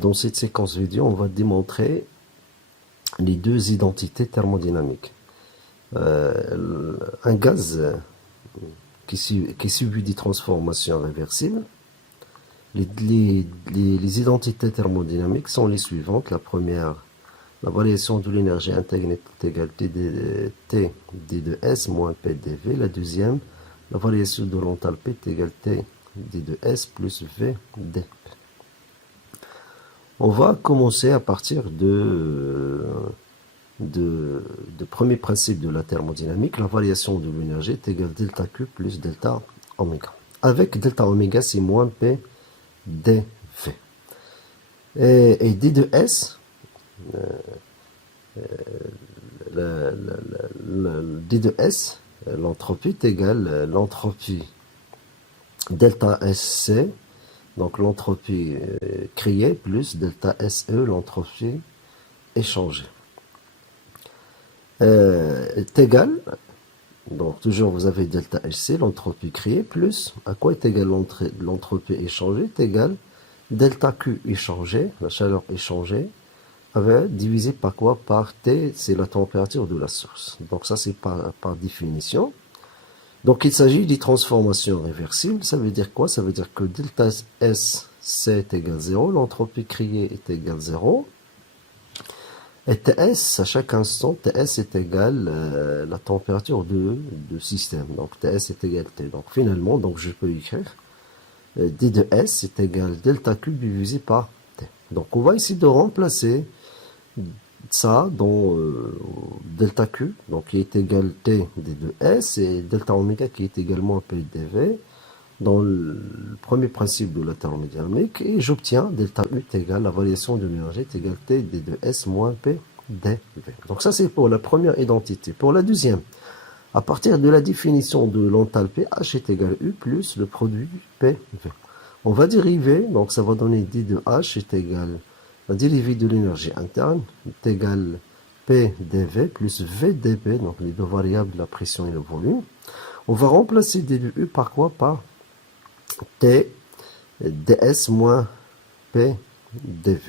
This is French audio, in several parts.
Dans cette séquence vidéo, on va démontrer les deux identités thermodynamiques. Un gaz qui subit des transformations réversibles. Les identités thermodynamiques sont les suivantes. La première, la variation de l'énergie interne est égale T d de S moins P dV. La deuxième, la variation de l'enthalpie est égale T d de S plus V d. On va commencer à partir de premier principe de la thermodynamique. La variation de l'énergie est égale delta Q plus delta oméga. Avec delta oméga, c'est moins P dV. Et d de S, d de S, l'entropie est égale l'entropie delta SC, donc l'entropie créée, plus delta SE, l'entropie échangée. Est égal, donc toujours vous avez delta HC, l'entropie créée, plus, à quoi est égal l'entropie échangée, est égal delta Q échangée, la chaleur échangée, divisé par quoi? Par T, c'est la température de la source. Donc ça c'est par définition. Donc il s'agit des transformations réversibles. Ça veut dire quoi? Ça veut dire que delta S, C est égal 0, l'entropie créée est égale 0. Et Ts, à chaque instant, Ts est égal la température de système. Donc Ts est égal T. Donc finalement, donc je peux écrire d de S est égal delta Q divisé par T. Donc on va essayer de remplacer ça dans delta Q, donc qui est égal T d de S, et delta oméga qui est également P dV dans le premier principe de la thermodynamique, et j'obtiens delta U est égal la variation de l'énergie est égale T d de S moins P dV. Donc ça c'est pour la première identité. Pour la deuxième, à partir de la définition de l'enthalpie, H est égal U plus le produit PV. On va dériver, donc ça va donner d de H est égal la dérivée de l'énergie interne est égal P dV plus V dB, donc les deux variables, la pression et le volume. On va remplacer d de U par quoi? Par T ds moins P dV.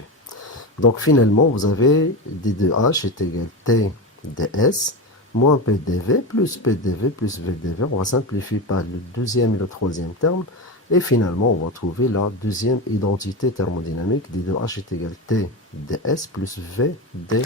Donc finalement, vous avez d de H est égal T ds moins P dV plus P dV plus V dV. On va simplifier par le deuxième et le troisième terme. Et finalement, on va trouver la deuxième identité thermodynamique. d de H est égal T ds plus V dV.